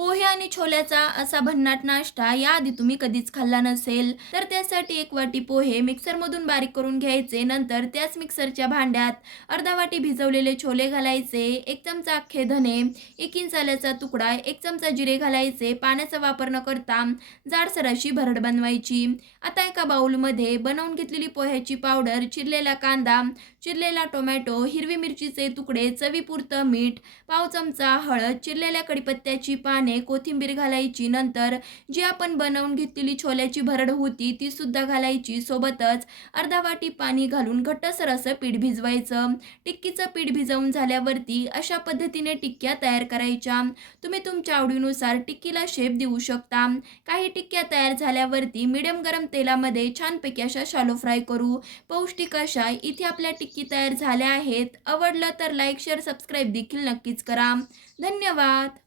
पोहे आणि छोल्याचा असा भन्नाट नाश्ता याआधी तुम्ही कधीच खाल्ला नसेल, तर त्यासाठी 1 वाटी पोहे मिक्सरमधून बारीक करून घ्यायचे. नंतर त्याच मिक्सरच्या भांड्यात अर्धा वाटी भिजवलेले छोले घालायचे, 1 चमचा अख्खे धने, 1 इंच आल्याचा तुकडा, 1 चमचा जिरे घालायचे. पाण्याचा वापर न करता जाडसर अशी भरड बनवायची. आता एका बाउलमध्ये बनवून घेतलेली पोह्याची पावडर, चिरलेला कांदा, चिरलेला टोमॅटो, हिरवी मिरचीचे तुकडे, चवीपुरतं मीठ, पाव चमचा हळद, चिरलेल्या कढीपत्त्याची पाने, कोथिंबीर घालायची. नंतर जी आपण बनवून घेतलेली छोल्याची भरड होती ती सुद्धा घालायची. सोबतच अर्धा वाटी पाणी घालून घट्टसर असं पीठ भिजवायचं. टिक्कीचं पीठ भिजवून झाल्यावरती अशा पद्धतीने टिक्क्या तयार करायच्या. तुम्ही तुमच्या आवडीनुसार टिक्कीला शेप देऊ शकता. काही टिक्क्या तयार झाल्यावरती मीडियम गरम तेलामध्ये छानपैकी अशा शालो फ्राय करू. पौष्टिक अशा इथे आपल्या टिक्की तयार झाल्या आहेत. आवडलं तर लाईक, शेअर, सबस्क्राईब देखील नक्कीच करा. धन्यवाद.